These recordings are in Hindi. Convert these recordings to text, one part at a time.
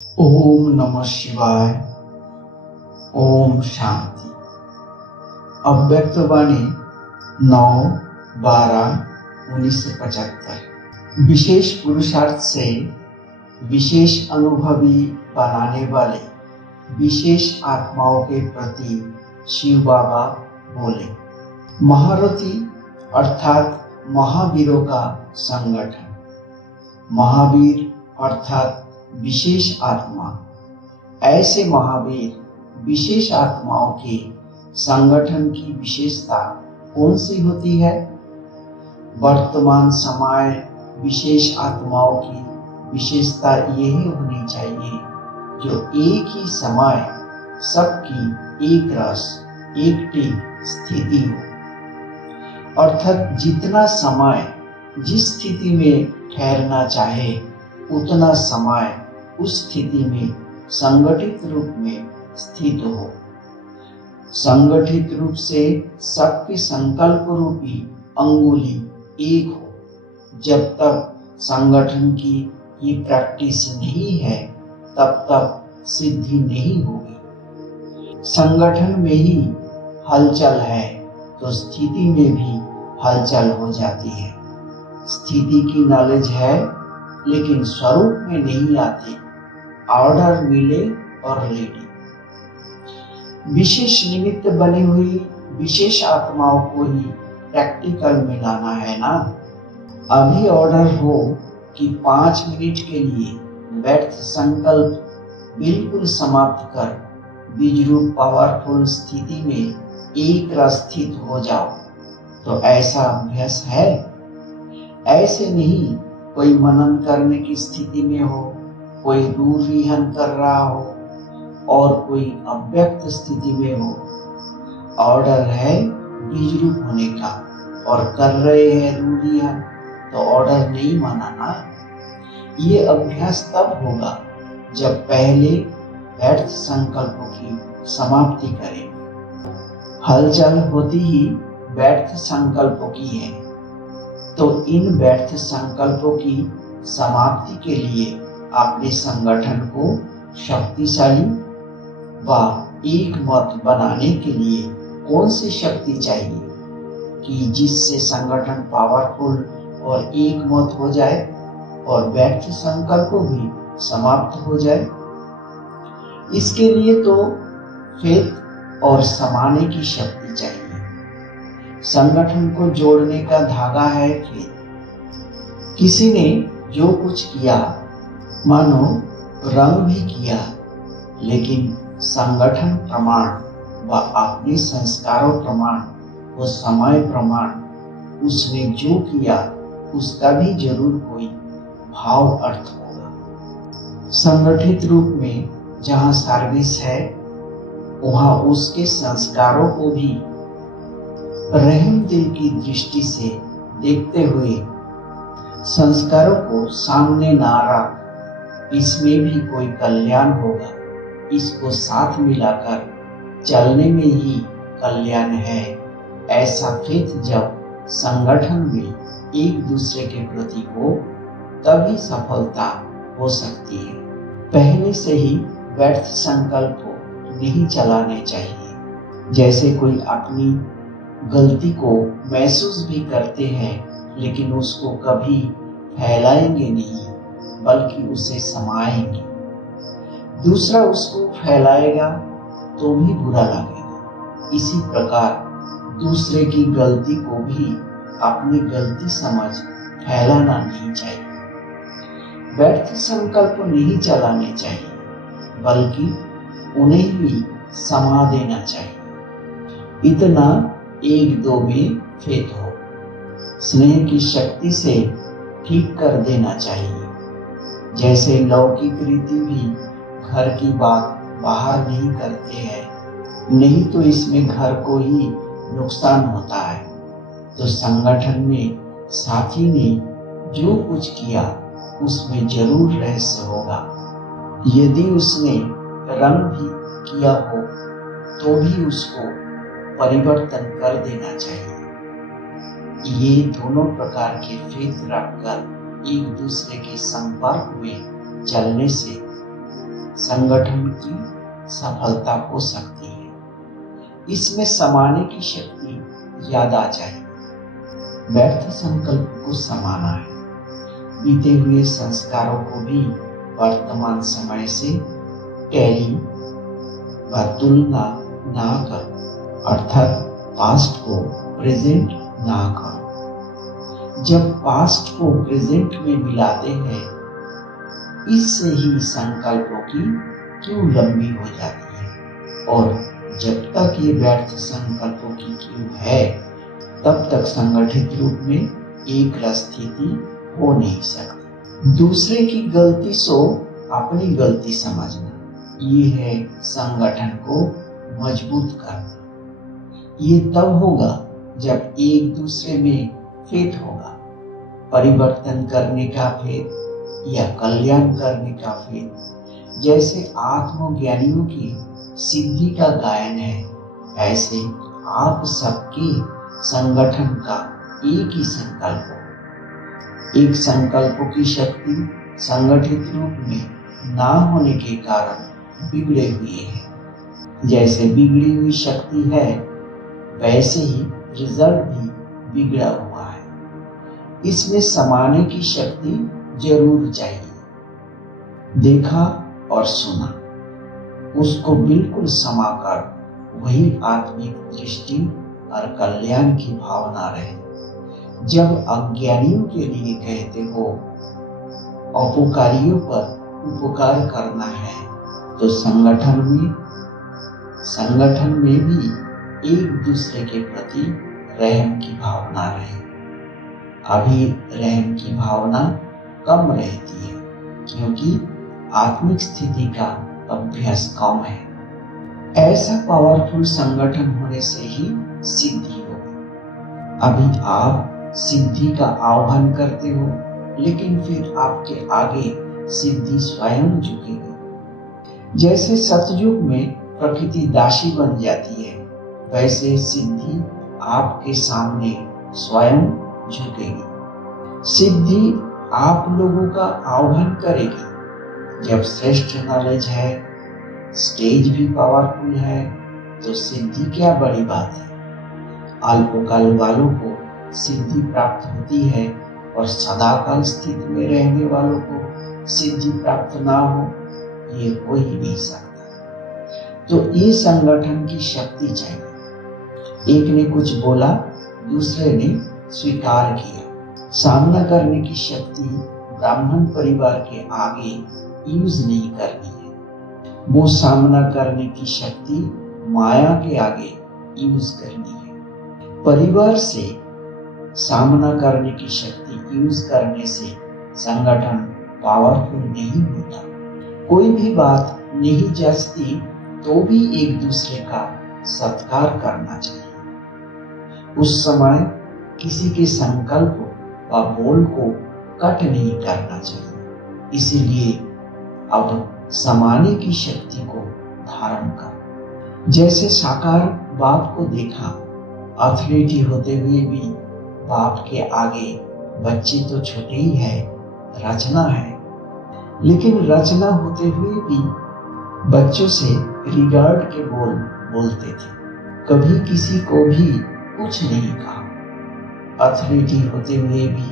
ओम नमः शिवाय। ओम शांति। अव्यक्तवाणी 9/12/1975। विशेष पुरुषार्थ से विशेष अनुभवी बनाने वाले विशेष आत्माओं के प्रति शिव बाबा बोले। महारथी अर्थात महावीरों का संगठन। महावीर अर्थात विशेष आत्मा। ऐसे महावीर विशेष आत्माओं के संगठन की विशेषता कौन सी होती है? वर्तमान समय विशेष आत्माओं की विशेषता यही होनी चाहिए जो एक ही समय सबकी एक रस एक टिक स्थिति हो। अर्थात जितना समय जिस स्थिति में ठहरना चाहे उतना समय उस स्थिति में संगठित रूप में स्थित हो। संगठित रूप से सबके संकल्प रूपी अंगुली एक हो। जब तक संगठन की ये प्रैक्टिस नहीं है तब तक सिद्धि नहीं होगी। संगठन में ही हलचल है तो स्थिति में भी हलचल हो जाती है। स्थिति की नॉलेज है लेकिन स्वरूप में नहीं आती। ऑर्डर मिले और लेडी। विशेष निमित्त बनी हुई विशेष आत्माओं को ही प्रैक्टिकल में लाना है ना। अभी ऑर्डर हो कि 5 मिनट के लिए व्यर्थ संकल्प बिल्कुल समाप्त कर बीज रूप पावरफुल स्थिति में एक रस स्थित हो जाओ, तो ऐसा अभ्यास है? ऐसे नहीं कोई मनन करने की स्थिति में हो, कोई रूह विहन कर रहा हो और कोई अव्यक्त स्थिति में हो। ऑर्डर है बीज रूप होने का और कर रहे हैं रूह विहन, तो ऑर्डर नहीं माना ना। ये अभ्यास तब होगा जब पहले व्यर्थ संकल्पों की समाप्ति करें। हलचल होती ही व्यर्थ संकल्पों की है, तो इन व्यर्थ संकल्पों की समाप्ति के लिए अपने संगठन को शक्तिशाली व एक मत बनाने के लिए कौन सी शक्ति चाहिए कि जिससे संगठन पावरफुल और एक मत हो जाए और व्यर्थ संकल्प भी समाप्त हो जाए? इसके लिए तो फेथ और समाने की शक्ति चाहिए। संगठन को जोड़ने का धागा है फेथ। किसी ने जो कुछ किया मानो रंग भी किया, लेकिन संगठन प्रमाण व अपने संस्कारों प्रमाण व समय प्रमाण उसने जो किया उसका भी जरूर कोई भाव अर्थ होगा। संगठित रूप में जहाँ सर्विस है वहाँ उसके संस्कारों को भी रहम दिल की दृष्टि से देखते हुए संस्कारों को सामने ना रख, इसमें भी कोई कल्याण होगा। इसको साथ मिलाकर चलने में ही कल्याण है। ऐसा फेथ जब संगठन में एक दूसरे के प्रति हो तभी सफलता हो सकती है। पहले से ही व्यर्थ संकल्प नहीं चलाने चाहिए। जैसे कोई अपनी गलती को महसूस भी करते हैं लेकिन उसको कभी फैलाएंगे नहीं बल्कि उसे समाएंगे। दूसरा उसको फैलाएगा तो भी बुरा लगेगा। इसी प्रकार दूसरे की गलती को भी अपनी गलती समझ फैलाना नहीं चाहिए। व्यर्थ संकल्प नहीं चलाने चाहिए बल्कि उन्हें भी समा देना चाहिए। इतना 1-2 में फेथ हो। स्नेह की शक्ति से ठीक कर देना चाहिए। जैसे लौकिक रीति भी घर की बात बाहर नहीं करते हैं, नहीं तो इसमें घर को ही नुकसान होता है। तो संगठन में साथी ने जो कुछ किया उसमें जरूर रहस्य होगा। यदि उसने रंग भी किया हो तो भी उसको परिवर्तन कर देना चाहिए। ये दोनों प्रकार के फेथ रखकर एक दूसरे के संपर्क में चलने से संगठन की सफलता हो सकती है। इसमें समाने की शक्ति ज्यादा चाहिए। व्यर्थ संकल्प को समाना है। बीते हुए संस्कारों को भी वर्तमान समय से टैली व तुलना ना करो, अर्थात पास्ट को प्रेजेंट ना करो। जब पास्ट को प्रेजेंट में मिलाते हैं, इससे ही संकल्पों की क्यों लंबी हो जाती है, और जब तक ये व्यर्थ संकल्पों की क्यों है, तब तक संगठित रूप में एक स्थिति हो नहीं सकती। दूसरे की गलती सो अपनी गलती समझना, ये है संगठन को मजबूत करना। ये तब होगा जब एक दूसरे में फेथ होगा, परिवर्तन करने का फेथ या कल्याण करने का फेथ। जैसे आत्मज्ञानियों की सिद्धि का गायन है, ऐसे आप सबके संगठन का एक ही संकल्प हो। एक संकल्पों की शक्ति संगठित रूप में ना होने के कारण बिगड़े हुए हैं। जैसे बिगड़ी हुई शक्ति है, वैसे ही रिजल्ट भी बिगड़ा हुआ है। इसमें समाने की शक्ति जरूर चाहिए। देखा और सुना, उसको बिल्कुल समाकर वही आत्मिक दृष्टि और कल्याण की भावना रहे। जब अज्ञानियों के लिए कहते हो अपकारियों पर उपकार करना है, तो संगठन में भी एक दूसरे के प्रति रहम की भावना रहे। अभी रहम की भावना कम रहती है, क्योंकि आत्मिक स्थिति का अभ्यास कम है। ऐसा पावरफुल संगठन होने से ही सिद्धि होगी। अभी आप सिद्धि का आह्वान करते हो, लेकिन फिर आपके आगे सिद्धि स्वयं झुकेगी। जैसे सतयुग में प्रकृति दासी बन जाती है, वैसे सिद्धि आपके सामने स्वयं झुकेगी। सिद्धि आप लोगों का आह्वान करेगी। जब श्रेष्ठ नॉलेज है, स्टेज भी पावरफुल है, तो सिद्धि क्या बड़ी बात है। अल्पकाल वालों को सिद्धि प्राप्त होती है, और सदाकाल स्थिति में रहने वालों को सिद्धि प्राप्त ना हो, ये हो ही नहीं सकता। तो ये संगठन की शक्ति चाहिए। एक ने कुछ बोला, दूसरे ने स्वीकार किया। सामना करने की शक्ति ब्राह्मण परिवार के आगे यूज नहीं करनी है। वो सामना करने की शक्ति माया के आगे यूज करनी है। परिवार से सामना करने की शक्ति यूज करने से संगठन पावरफुल नहीं होता। कोई भी बात नहीं जचती तो भी एक दूसरे का सत्कार करना चाहिए। उस समय किसी के संकल्प व बोल को कट नहीं करना चाहिए। इसीलिए अब समाने की शक्ति को धारण कर। जैसे साकार बाप को देखा, अथॉरिटी होते हुए भी बाप के आगे बच्चे तो छोटे ही है, रचना है। लेकिन रचना होते हुए भी बच्चों से रिगार्ड के बोल बोलते थे, कभी किसी को भी कुछ नहीं कहा। अथॉरिटी होते हुए भी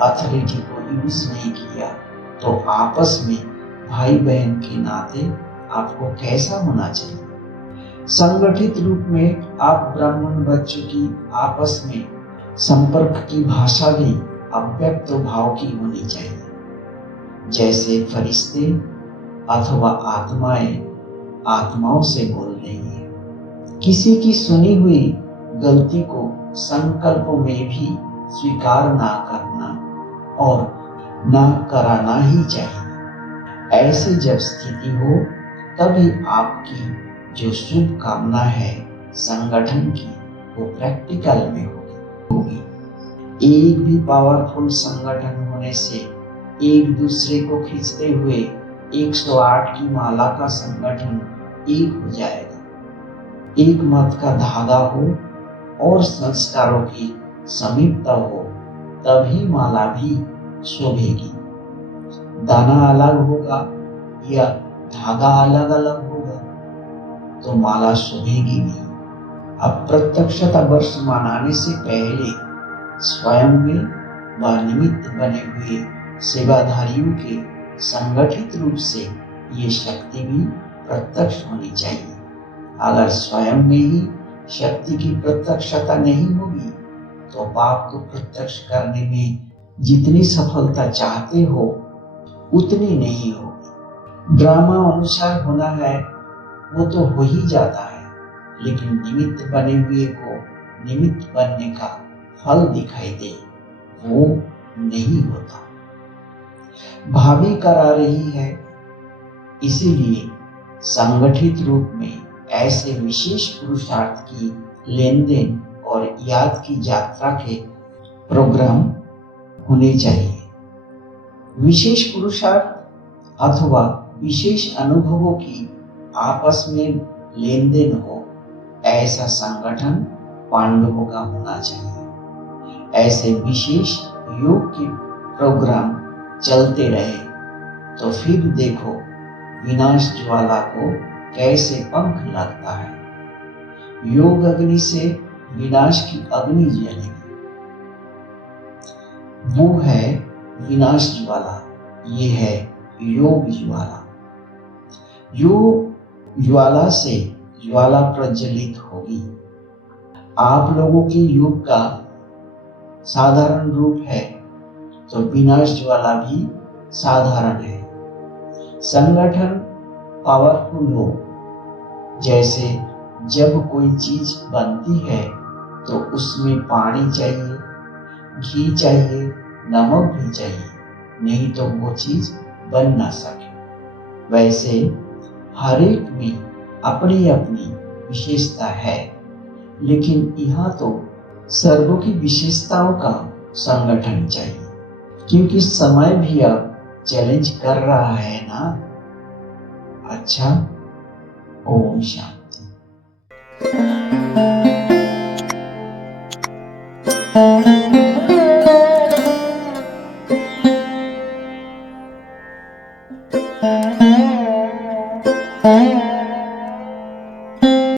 अथॉरिटी को यूज नहीं किया, तो आपस में भाई बहन के नाते आपको कैसा होना चाहिए। संगठित रूप में आप ब्राह्मण बच्चों की आपस में संपर्क की भाषा भी अव्यक्त भाव की होनी चाहिए। जैसे फरिश्ते अथवा आत्माएं आत्माओं से बोल रही है। किसी की सुनी हुई गलती को संकल्पों में भी स्वीकार ना करना और ना कराना ही चाहिए। ऐसे जब स्थिति हो, तभी आपकी जो शुभ कामना है संगठन की, वो प्रैक्टिकल में होगी। एक भी पावरफुल संगठन होने से एक दूसरे को खींचते हुए 108 की माला का संगठन एक हो जाएगा। एक मत का धागा हो और संस्कारों की समीपता हो, तभी माला भी शोभेगी। दाना अलग होगा या धागा अलग अलग होगा तो माला शोभेगी भी। अप्रत्यक्षता वर्ष मनाने से पहले स्वयं में व निमित्त बने हुए सेवाधारियों के संगठित रूप से ये शक्ति भी प्रत्यक्ष होनी चाहिए। अगर स्वयं में ही शक्ति की प्रत्यक्षता नहीं होगी तो पाप को प्रत्यक्ष करने में जितनी सफलता चाहते हो उतनी नहीं होगी। ड्रामा अनुसार होना है वो तो हो ही जाता है, लेकिन निमित्त बने हुए को निमित्त बनने का फल दिखाई दे वो नहीं होता। भाभी करा रही है, इसीलिए संगठित रूप में ऐसे विशेष पुरुषार्थ की लेन देन और याद की यात्रा के प्रोग्राम होने चाहिए। विशेष पुरुषार्थ अथवा विशेष अनुभवों की आपस में लेन देन हो, ऐसा संगठन पांडवों का होना चाहिए। ऐसे विशेष योग के प्रोग्राम चलते रहे तो फिर देखो विनाश ज्वाला को कैसे पंख लगता है। योग अग्नि से विनाश की अग्नि जलेगी, वो है विनाश ज्वाला, ये है योग ज्वाला। योग ज्वाला से ज्वाला प्रज्वलित होगी। आप लोगों के योग का साधारण रूप है तो विनाश ज्वाला भी साधारण है। संगठन पावरफुल हो, जैसे जब कोई चीज बनती है तो उसमें पानी चाहिए, घी चाहिए, नमक भी चाहिए, नहीं तो वो चीज बन ना सके। वैसे हर एक में अपनी अपनी विशेषता है, लेकिन यहाँ तो सर्वों की विशेषताओं का संगठन चाहिए, क्योंकि समय भी अब चैलेंज कर रहा है ना। अच्छा, ओम शांति।